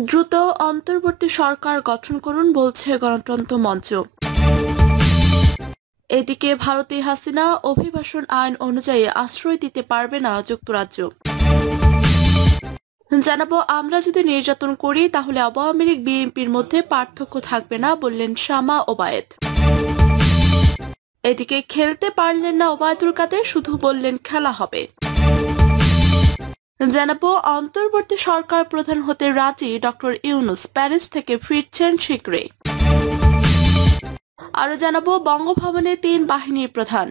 দ্রুত অন্তর্বর্তী সরকার গঠন করুন বলছে গণতন্ত্র মঞ্চ। এদিকে ভারতে হাসিনা অভিবাসন আইন অনুযায়ী আশ্রয় দিতে পারবে না যুক্তরাজ্য। জানাবো, আমরা যদি নির্যাতন করি তাহলে আওয়ামী লীগ বিএনপির মধ্যে পার্থক্য থাকবে না বললেন শামা ওবায়েদ। এদিকে খেলতে পারলেন না ওবায়দুল কাদের, শুধু বললেন খেলা হবে। জানাবো, অন্তর্বর্তী সরকার প্রধান হতে রাজি ডক্টর ইউনূস, প্যারিস থেকে ফিরছেন শীঘ্রই। আরো জানাবো, বঙ্গভবনে 3 বাহিনীর প্রধান।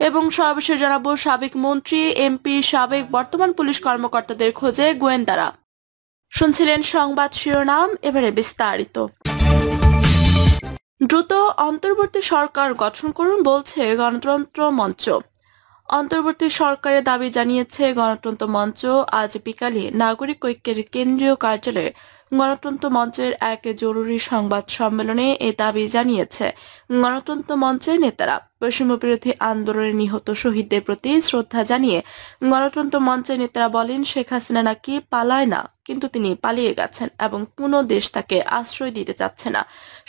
এবং সর্বশেষ জানাবো, সাবেক মন্ত্রী, এমপি, সাবেক বর্তমান পুলিশ কর্মকর্তাদের খোঁজে গোয়েন্দারা। শুনছিলেন সংবাদ শিরোনাম, এবারে বিস্তারিত। দ্রুত অন্তর্বর্তী সরকার গঠন করুন বলছে গণতন্ত্র মঞ্চ। অন্তর্বর্তী সরকারের দাবি জানিয়েছে গণতন্ত্র মঞ্চ আজ বিকালে নাগরিক ঐক্যের কেন্দ্রীয় কার্যালয়ে গণতন্ত্র মঞ্চের এক জরুরি সংবাদ সম্মেলনে এ দাবি জানিয়েছে গণতন্ত্র মঞ্চের নেতারা। বৈষম্য বিরোধী আন্দোলনে নিহত শহীদদের প্রতি শ্রদ্ধা জানিয়ে গণতন্ত্র মঞ্চের নেতারা বলেন, শেখ হাসিনা নাকি পালায় না, কিন্তু তিনি পালিয়ে গেছেন এবং কোনো দেশ তাকে আশ্রয় দিতে চাচ্ছে না।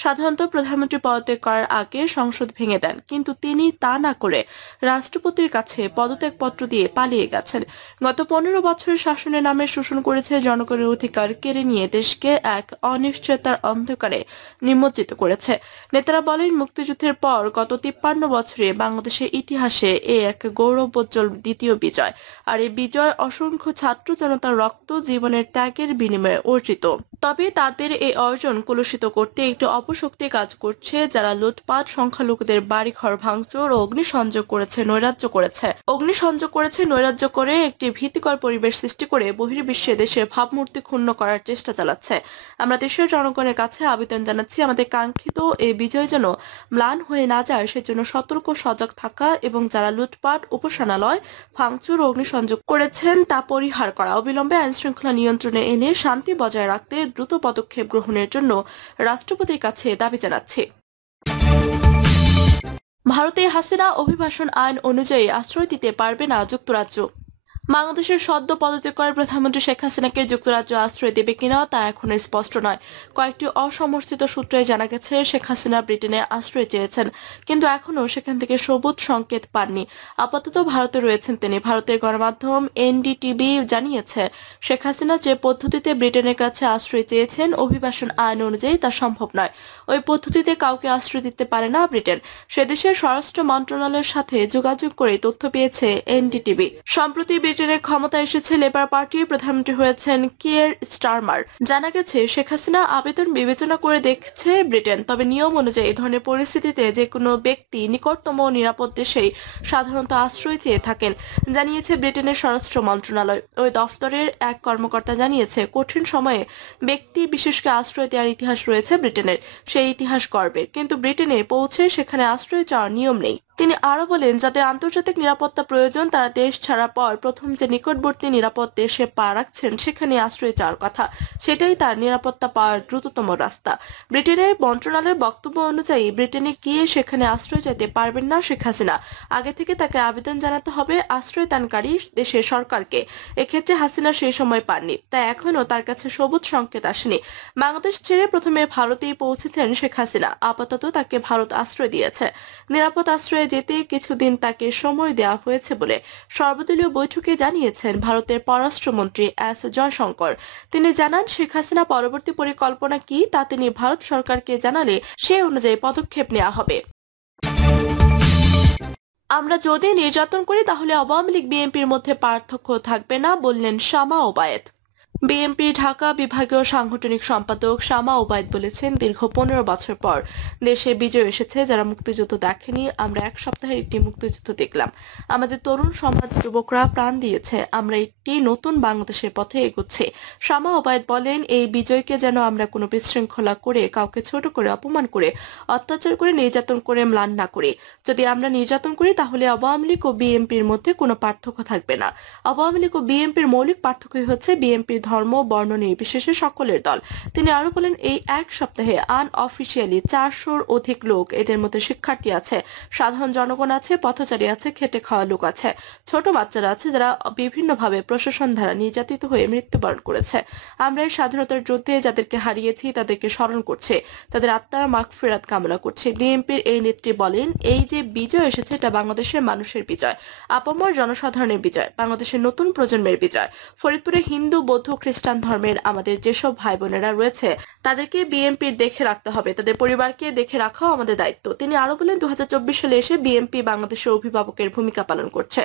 সাধারণত প্রধানমন্ত্রী পদত্যাগ করার আগে সংসদ ভেঙে দেন, কিন্তু তিনি তা না করে রাষ্ট্রপতির কাছে পদত্যাগপত্র দিয়ে পালিয়ে গেছেন। গত 15 বছরের শাসনের নামে শোষণ করেছে, জনগণের অধিকার কেড়ে নিয়ে দেশকে এক অনিশ্চয়তার অন্ধকারে নিমজ্জিত করেছে। নেতারা বলেন, মুক্তিযুদ্ধের পর গত 53 বছরে বাংলাদেশের ইতিহাসে এ এক গৌরবোজ্জ্বল দ্বিতীয় বিজয়। আর এই বিজয় অসংখ্য ছাত্র জনতার রক্ত, জীবনের ত্যাগের বিনিময়ে অর্জিত। তবে তাদের এই অর্জন কলুষিত করতে একটি অপশক্তি কাজ করছে, যারা লুটপাট, সংখ্যালঘুদের বাড়িঘর ভাঙচুর ও অগ্নিসংযোগ করেছে নৈরাজ্য করে একটি ভীতিকর পরিবেশ সৃষ্টি করে বহির্বিশ্বে দেশের ভাবমূর্তি ক্ষুণ্ণ করার চেষ্টা চালাচ্ছে। আমরা দেশের জনগণের কাছে আবেদন জানাচ্ছি, আমাদের কাঙ্ক্ষিত এই বিজয় যেন ম্লান হয়ে না যায়, সেজন্য সতর্ক সজাগ থাকা এবং যারা লুটপাট, উপাসনালয় ভাঙচুর ও অগ্নিসংযোগ করেছেন তা পরিহার করা, অবিলম্বে আইন শৃঙ্খলা নিয়ন্ত্রণে এনে শান্তি বজায় রাখতে দ্রুত পদক্ষেপ গ্রহণের জন্য রাষ্ট্রপতির কাছে দাবি জানাচ্ছি। ভারতে হাসিনা অভিবাসন আইন অনুযায়ী আশ্রয় দিতে পারবে না যুক্তরাজ্য। বাংলাদেশের সদ্য পদত্যাগ করা প্রধানমন্ত্রী শেখ হাসিনাকে যুক্তরাজ্য আশ্রয় দেবে কিনা তা এখনো স্পষ্ট নয়। কয়েকটি অসমর্থিত সূত্রে জানা গেছে, শেখ হাসিনা ব্রিটেনে আশ্রয় চেয়েছেন, কিন্তু এখনো সেখান থেকে সবুজ সংকেত পাননি। আপাতত ভারতে রয়েছেন তিনি। ভারতের গণমাধ্যম এনডিটিভি জানিয়েছে, শেখ হাসিনা যে পদ্ধতিতে ব্রিটেনের কাছে আশ্রয় চেয়েছেন, অভিবাসন আইন অনুযায়ী তা সম্ভব নয়। ওই পদ্ধতিতে কাউকে আশ্রয় দিতে পারে না ব্রিটেন। সেদেশের স্বরাষ্ট্র মন্ত্রণালয়ের সাথে যোগাযোগ করে তথ্য পেয়েছে এনডিটিভি। সম্প্রতি ব্রিটেনের ক্ষমতায় এসেছে লেবার পার্টি, প্রধানমন্ত্রী হয়েছেন কিয়ের স্টারমার। জানা গেছে, শেখ হাসিনা আবেদন বিবেচনা করে দেখছে ব্রিটেন। তবে নিয়ম অনুযায়ী এই ধরনের পরিস্থিতিতে যে কোনো ব্যক্তি নিকটতম নিরাপদ দেশেই সাধারণত আশ্রয় চেয়ে থাকেন, জানিয়েছে ব্রিটেনের স্বরাষ্ট্র মন্ত্রণালয়। ওই দফতরের এক কর্মকর্তা জানিয়েছে, কঠিন সময়ে ব্যক্তি বিশেষকে আশ্রয় দেওয়ার ইতিহাস রয়েছে ব্রিটেনের। সেই ইতিহাস গর্বের, কিন্তু ব্রিটেনে পৌঁছে সেখানে আশ্রয় চাওয়ার নিয়ম নেই। তিনি আরো বলেন, যাদের আন্তর্জাতিক নিরাপত্তা প্রয়োজন তারা দেশ ছাড়ার পর প্রথম যে নিকটবর্তী নিরাপদ দেশে পা রাখছেন সেখানে আশ্রয় চাওয়ার কথা। সেটাই তার নিরাপত্তা পাওয়ার দ্রুততম রাস্তা। ব্রিটেনের মন্ত্রণালয়ের বক্তব্য অনুযায়ী ব্রিটেনে গিয়ে সেখানে আশ্রয় চাইতে পারবেন না শেখ হাসিনা। আগে থেকে তাকে আবেদন জানাতে হবে আশ্রয় দানকারী দেশের সরকারকে। এক্ষেত্রে হাসিনা সেই সময় পাননি, তাই এখনো তার কাছে সবুজ সংকেত আসেনি। বাংলাদেশ ছেড়ে প্রথমে ভারতেই পৌঁছেছেন শেখ হাসিনা। আপাতত তাকে ভারত আশ্রয় দিয়েছে। নিরাপদ আশ্রয়ে যেতে কিছুদিন তাকে সময় দেওয়া হয়েছে বলে সর্বদলীয় বৈঠকে জানিয়েছেন ভারতের পররাষ্ট্রমন্ত্রী এস জয়শঙ্কর। তিনি জানান, শেখ হাসিনা পরবর্তী পরিকল্পনা কি তা তিনি ভারত সরকারকে জানালে সে অনুযায়ী পদক্ষেপ নেওয়া হবে। আমরা যদি নির্যাতন করি তাহলে আওয়ামী লীগ বিএনপির মধ্যে পার্থক্য থাকবে না বললেন শামা ওবায়েদ। বিএনপি ঢাকা বিভাগীয় সাংগঠনিক সম্পাদক শামা ওবায়েদ বলেছেন, দীর্ঘ 15 বছর পর দেশে বিজয় এসেছে। যারা মুক্তিযুদ্ধ দেখেনি, আমরা এক সপ্তাহের একটি মুক্তিযুদ্ধ দেখলাম। আমাদের তরুণ সমাজ, যুবকরা প্রাণ দিয়েছে। আমরা একটি নতুন বাংলাদেশের পথে এগোচ্ছি। শামা ওবায়েদ বলেন, এই বিজয়কে যেন আমরা কোনো বিশৃঙ্খলা করে, কাউকে ছোট করে, অপমান করে, অত্যাচার করে, নির্যাতন করে ম্লান না করি। যদি আমরা নির্যাতন করি তাহলে আওয়ামী লীগ ও বিএনপির মধ্যে কোনো পার্থক্য থাকবে না। আওয়ামী লীগ ও বিএনপির মৌলিক পার্থক্য হচ্ছে বিএনপির ধর্ম বর্ণ নির্বিশেষে সকলের দল। তিনি আরো বলেন, এই এক সপ্তাহে আনঅফিসিয়ালি 400-র অধিক লোক, এদের মধ্যে শিক্ষার্থী আছে, সাধারণ জনগণ আছে, পথচারী আছে, খেটে খাওয়া লোক আছে, ছোট বাচ্চারা আছে, যারা বিভিন্নভাবে প্রশাসন দ্বারা নির্যাতিত হয়ে মৃত্যুবরণ করেছে। আমরা এই স্বাধীনতার যুদ্ধে যাদেরকে হারিয়েছি তাদেরকে স্মরণ করছে, তাদের আত্মার মাগফিরাত কামনা করছে। বিএনপির এই নেত্রী বলেন, এই যে বিজয় এসেছে এটা বাংলাদেশের মানুষের বিজয়, আপামর জনসাধারণের বিজয়, বাংলাদেশের নতুন প্রজন্মের বিজয়। ফরিদপুরে হিন্দু, বৌদ্ধ, খ্রিস্টান ধর্মের আমাদের যেসব ভাই বোনেরা রয়েছে তাদেরকে বিএনপির দেখে রাখতে হবে, তাদের পরিবারকে দেখে রাখাও আমাদের দায়িত্ব। তিনি আরো বলেন, 2024 সালে এসে বিএনপি বাংলাদেশের অভিভাবকের ভূমিকা পালন করছে।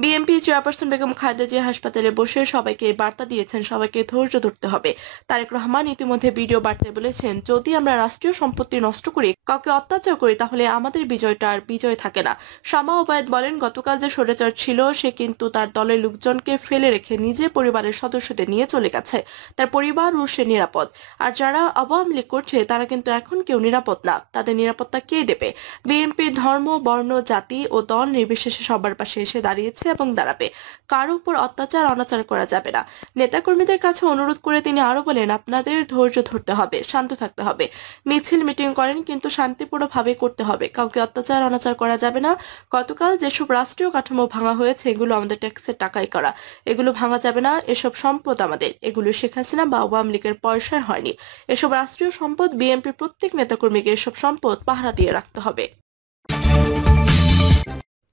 বিএনপি চেয়ারপারসন বেগম খালেদা জিয়া হাসপাতালে বসে সবাইকে বার্তা দিয়েছেন, সবাইকে ধৈর্য ধরতে হবে। তারেক রহমান ইতিমধ্যে ভিডিও বার্তায় বলেছেন, যদি আমরা রাষ্ট্রীয় সম্পত্তি নষ্ট করি, কাউকে অত্যাচার করি, তাহলে আমাদের বিজয়টা আর বিজয় থাকে না। শামা ওবায়েদ বলেন, গতকাল যে স্বৈরাচার ছিল সে কিন্তু তার দলের লোকজনকে ফেলে রেখে নিজের পরিবারের সদস্যদের নিয়ে চলে গেছে, তার পরিবার ও সে নিরাপদ। আর যারা আওয়ামী লীগ করছে তারা কিন্তু এখন কেউ নিরাপদ না, তাদের নিরাপত্তা কে দেবে? বিএনপি ধর্ম, বর্ণ, জাতি ও দল নির্বিশেষে সবার পাশে এসে দাঁড়িয়েছে এবং দাঁড়াবে। কারো উপর অত্যাচার অনাচার করা যাবে না। নেতাকর্মীদের কাছে অনুরোধ করে তিনি আরো বলেন, আপনাদের ধৈর্য ধরতে হবে, শান্ত থাকতে হবে। মিছিল মিটিং করেন কিন্তু শান্তিপূর্ণভাবে করতে হবে, কাউকে অত্যাচার অনাচার করা যাবে না। গতকাল যেসব রাষ্ট্রীয় কাঠামো ভাঙা হয়েছে এগুলো আমাদের ট্যাক্সের টাকায় করা, এগুলো ভাঙা যাবে না। এসব সম্পদ আমাদের, এগুলো শেখ হাসিনা বা আওয়ামী লীগের পয়সায় হয়নি। এসব রাষ্ট্রীয় সম্পদ, বিএনপির প্রত্যেক নেতাকর্মীকে এসব সম্পদ পাহারা দিয়ে রাখতে হবে।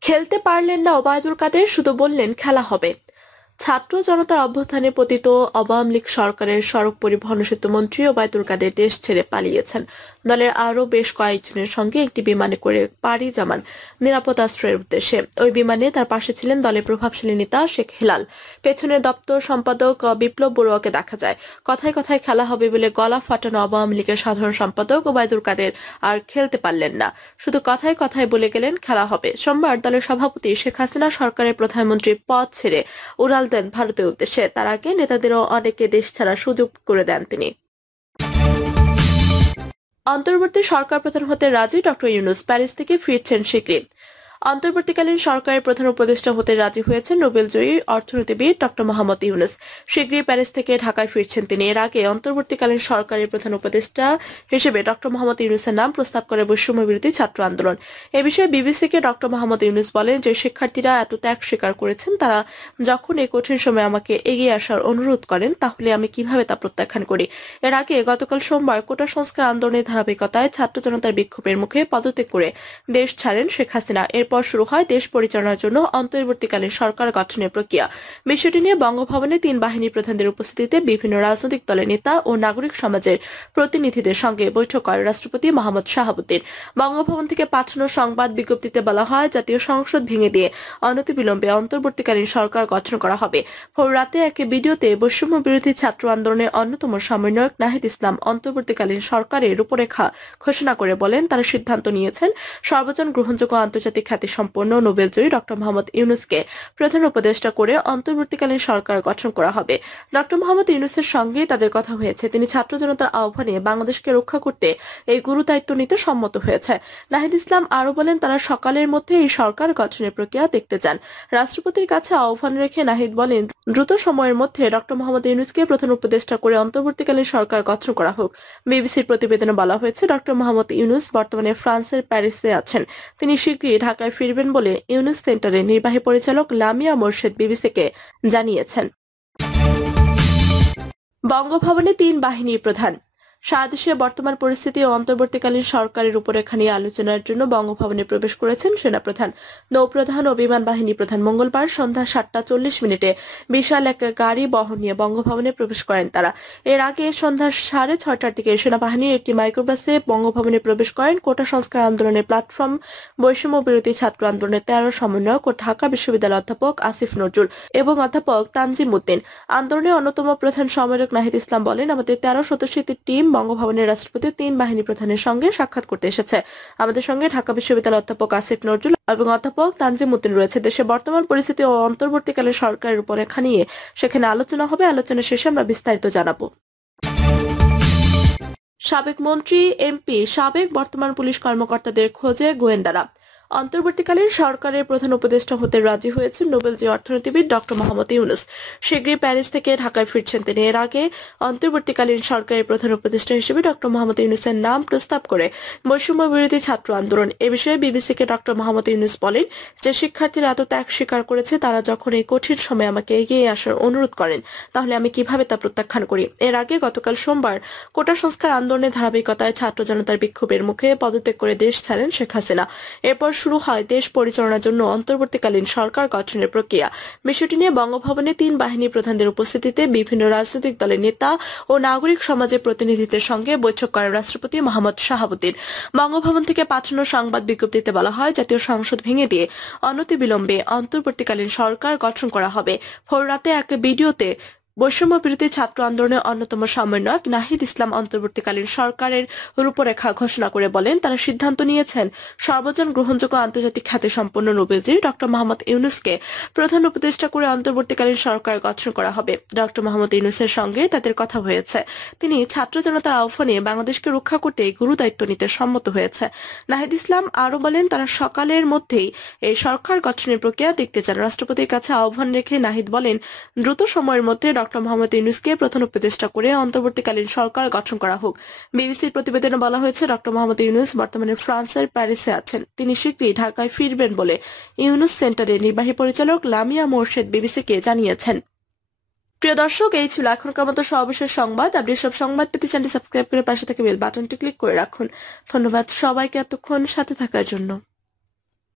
খেলতে পারলেন না ওবায়দুল কাদের, শুধু বললেন খেলা হবে। ছাত্র জনতার অভ্যুত্থানে পতিত আওয়ামী লীগ সরকারের সড়ক পরিবহন ও সেতু মন্ত্রী ওবায়দুল কাদের দেশ ছেড়ে পালিয়েছেন। দলের আরো বেশ কয়েকজনের সঙ্গে একটি বিমানে করে পাড়ি জমান নিরাপদ আশ্রয়ের উদ্দেশ্যে। ওই বিমানে তার পাশে ছিলেন দলের প্রভাবশালী নেতা শেখ হেলাল। পেছনে দপ্তর সম্পাদক বিপ্লব বড়ুয়াকে দেখা যায়। কথায় কথায় খেলা হবে বলে গলা ফাটানো আওয়ামী লীগের সাধারণ সম্পাদক ওবায়দুল কাদের আর খেলতে পারলেন না, শুধু কথায় কথায় বলে গেলেন খেলা হবে। সোমবার দলের সভাপতি শেখ হাসিনা সরকারের প্রধানমন্ত্রীর পদ ছেড়ে উড়াল দেন ভারতের উদ্দেশ্যে। তার আগে নেতাদেরও অনেকে দেশ ছাড়ার সুযোগ করে দেন তিনি। অন্তর্বর্তী সরকার প্রধান হতে রাজি ডক্টর ইউনূস, প্যারিস থেকে ফিরছেন শীঘ্রই। অন্তর্বর্তীকালীন সরকারের প্রধান উপদেষ্টা হতে রাজি হয়েছেন নোবেলজয়ী অর্থনীতিবিদ ডক্টর মোহাম্মদ ইউনূস। শীঘ্রই প্যারিস থেকে ঢাকায় ফিরছেন তিনি। এর আগে অন্তর্বর্তীকালীন সরকারের প্রধান উপদেষ্টা হিসেবে ডক্টর মোহাম্মদ ইউনূসের নাম প্রস্তাব করে বৈষম্য বিরোধী ছাত্র আন্দোলন। এ বিষয়ে বিবিসিকে ডক্টর মোহাম্মদ ইউনূস বলেন, যে শিক্ষার্থীরা এত ত্যাগ স্বীকার করেছেন, তারা যখন এই কঠিন সময়ে আমাকে এগিয়ে আসার অনুরোধ করেন, তাহলে আমি কিভাবে তা প্রত্যাখ্যান করি। এর আগে গতকাল সোমবার কোটা সংস্কার আন্দোলনের ধারাবাহিকতায় ছাত্র জনতার বিক্ষোভের মুখে পদত্যাগ করে দেশ ছাড়েন শেখ হাসিনা। এরপর শুরু হয় দেশ পরিচালনার জন্য অন্তর্বর্তীকালীন সরকার গঠনের প্রক্রিয়া। বিষয়টি নিয়ে বঙ্গভবনে 3 বাহিনী প্রধানদের উপস্থিতিতে বিভিন্ন রাজনৈতিক দলের নেতা ও নাগরিক সমাজের প্রতিনিধিদের সঙ্গে বৈঠক করেন রাষ্ট্রপতি মোহাম্মদ শাহাবুদ্দিন। বঙ্গভবন থেকে পাঠানো সংবাদ বিজ্ঞপ্তিতে বলা হয়, জাতীয় সংসদ ভেঙে দিয়ে অনতিবিলম্বে অন্তর্বর্তীকালীন সরকার গঠন করা হবে। ভোর রাতে এক ভিডিওতে বৈষম্য বিরোধী ছাত্র আন্দোলনের অন্যতম সমন্বয়ক নাহিদ ইসলাম অন্তর্বর্তীকালীন সরকারের রূপরেখা ঘোষণা করে বলেন, তারা সিদ্ধান্ত নিয়েছেন সর্বজন গ্রহণযোগ্য আন্তর্জাতিক খ্যাতি সম্পন্ন নোবেলজয়ী ডক্টর মোহাম্মদ ইউনূসকে প্রধান উপদেষ্টা করে অন্তর্বর্তীকালীন সরকার গঠন করা হবে। ডক্টর মোহাম্মদ ইউনূসের সঙ্গে তাদের কথা হয়েছে। তিনি ছাত্র জনতার আহ্বানে বাংলাদেশকে রক্ষা করতে এই গুরু দায়িত্ব নিতে সম্মত হয়েছে। নাহিদ ইসলাম আরো বলেন, তারা সকালের মধ্যে এই সরকার গঠনের প্রক্রিয়া দেখতে চান। রাষ্ট্রপতির কাছে আহ্বান রেখে নাহিদ বলেন, দ্রুত সময়ের মধ্যে ডক্টর মোহাম্মদ ইউনূসকে প্রধান উপদেষ্টা করে অন্তর্বর্তীকালীন সরকার গঠন করা হোক। বিবিসির প্রতিবেদনে বলা হয়েছে, ডক্টর মোহাম্মদ ইউনূস বর্তমানে ফ্রান্সের প্যারিসে আছেন। তিনি শীঘ্রই ঢাকায় ফিরবেন বলে ইউনূস সেন্টারের নির্বাহী পরিচালক লামিয়া মোরশেদ বিবিসিকে জানিয়েছেন। বঙ্গভবনে 3 বাহিনীর প্রধান। সারা দেশে বর্তমান পরিস্থিতি ও অন্তর্বর্তীকালীন সরকারের রূপরেখা নিয়ে আলোচনার জন্য বঙ্গভবনে প্রবেশ করেছেন সেনাপ্রধান, নৌপ্রধান ও বিমান বাহিনী প্রধান। মঙ্গলবার সন্ধ্যা 7:40 বিশাল এক গাড়ি বহন নিয়ে বঙ্গভবনে প্রবেশ করেন তারা। এর আগে সন্ধ্যা 6:30টার দিকে সেনাবাহিনীর একটি মাইক্রোবাসে বঙ্গভবনে প্রবেশ করেন কোটা সংস্কার আন্দোলনের প্ল্যাটফর্ম, বৈষম্য বিরোধী ছাত্র আন্দোলনের 13 সমন্বয়ক ও ঢাকা বিশ্ববিদ্যালয়ের অধ্যাপক আসিফ নজরুল এবং অধ্যাপক তানজিম উদ্দিন। আন্দোলনের অন্যতম প্রধান সমন্বয়ক নাহিদ ইসলাম বলেন, আমাদের 13 সদস্যের টিম বঙ্গভবনের রাষ্ট্রপতি 3 বাহিনী প্রধানের সঙ্গে সাক্ষাৎ করতে এসেছে। আমাদের সঙ্গে ঢাকা বিশ্ববিদ্যালয়ের অধ্যাপক আসিফ নজরুল এবং অধ্যাপক তানজিম উদ্দিন রয়েছে। দেশের বর্তমান পরিস্থিতি ও অন্তর্বর্তীকালীন সরকারের রূপরেখা নিয়ে সেখানে আলোচনা হবে। আলোচনা শেষে আমরা বিস্তারিত জানাবো। সাবেক মন্ত্রী, এমপি, সাবেক বর্তমান পুলিশ কর্মকর্তাদের খোঁজে গোয়েন্দারা। অন্তর্বর্তীকালীন সরকারের প্রধান উপদেষ্টা হতে রাজি হয়েছেন নোবেলজয়ী অর্থনীতিবিদ ডক্টর মোহাম্মদ ইউনূস। শীঘ্রই প্যারিস থেকে ঢাকায় ফিরছেন তিনি। এর আগে অন্তর্বর্তীকালীন সরকারের প্রধান উপদেষ্টা হিসেবে ডক্টর মোহাম্মদ ইউনূসের নাম প্রস্তাব করে বৈষম্য বিরোধী ছাত্র আন্দোলন। এ বিষয়ে বিবিসিকে ডক্টর মোহাম্মদ ইউনূস বলেন যে শিক্ষার্থীরা এত ত্যাগ স্বীকার করেছে, তারা যখন এই কঠিন সময়ে আমাকে এগিয়ে আসার অনুরোধ করেন, তাহলে আমি কিভাবে তা প্রত্যাখ্যান করি। এর আগে গতকাল সোমবার কোটা সংস্কার আন্দোলনের ধারাবাহিকতায় ছাত্র জনতার বিক্ষোভের মুখে পদত্যাগ করে দেশ ছাড়েন শেখ হাসিনা। এরপর শুরু হয় দেশ পরিচালনার জন্য অন্তর্বর্তীকালীন সরকার গঠনের প্রক্রিয়া। বিষয়টি নিয়ে বঙ্গভবনে 3 বাহিনী প্রধানদের উপস্থিতিতে বিভিন্ন রাজনৈতিক দলের নেতা ও নাগরিক সমাজের প্রতিনিধিদের সঙ্গে বৈঠক করেন রাষ্ট্রপতি মোহাম্মদ শাহাবুদ্দিন। বঙ্গভবন থেকে পাঠানো সংবাদ বিজ্ঞপ্তিতে বলা হয়, জাতীয় সংসদ ভেঙে দিয়ে অনতিবিলম্বে অন্তর্বর্তীকালীন সরকার গঠন করা হবে। ভোররাতে এক ভিডিওতে বৈষম্য বিরোধী ছাত্র আন্দোলনের অন্যতম সমন্বয়ক নাহিদ ইসলাম অন্তর্বর্তীকালীন সরকারের রূপরেখা ঘোষণা করে বলেন, তারা সিদ্ধান্ত নিয়েছেন সর্বজন গ্রহণযোগ্য আন্তর্জাতিক খ্যাতি সম্পন্ন নোবেলজয়ী ডক্টর মোহাম্মদ ইউনূসকে প্রধান উপদেষ্টা করে অন্তর্বর্তীকালীন সরকার গঠন করা হবে। ডক্টর মোহাম্মদ ইউনূসের সঙ্গে তাদের কথা হয়েছে। তিনি ছাত্র জনতার আহ্বানে বাংলাদেশকে রক্ষা করতে গুরু দায়িত্ব নিতে সম্মত হয়েছে। নাহিদ ইসলাম আরো বলেন, তারা সকালের মধ্যেই এই সরকার গঠনের প্রক্রিয়া দেখতে চান। রাষ্ট্রপতির কাছে আহ্বান রেখে নাহিদ বলেন, দ্রুত সময়ের মধ্যে ডক্টর মোহাম্মদ ইউনূসকে প্রধান উপদেষ্টা করে অন্তর্বর্তীকালীন সরকার গঠন করা হোক। বিবিসির প্রতিবেদনে বলা হয়েছে, ডক্টর মোহাম্মদ ইউনূস বর্তমানে ফ্রান্সের প্যারিসে আছেন। তিনি শীঘ্রই ঢাকায় ফিরবেন বলে ইউনূস সেন্টারের নির্বাহী পরিচালক লামিয়া মোরশেদ বিবিসিকে জানিয়েছেন। প্রিয় দর্শক, এই ছিল এখনকার মতো সর্বশেষ সংবাদ। আপনি সব সংবাদ পেতে চ্যানেলটি সাবস্ক্রাইব করে পাশে থেকে বেল বাটনটি ক্লিক করে রাখুন। ধন্যবাদ সবাইকে এতক্ষণ সাথে থাকার জন্য।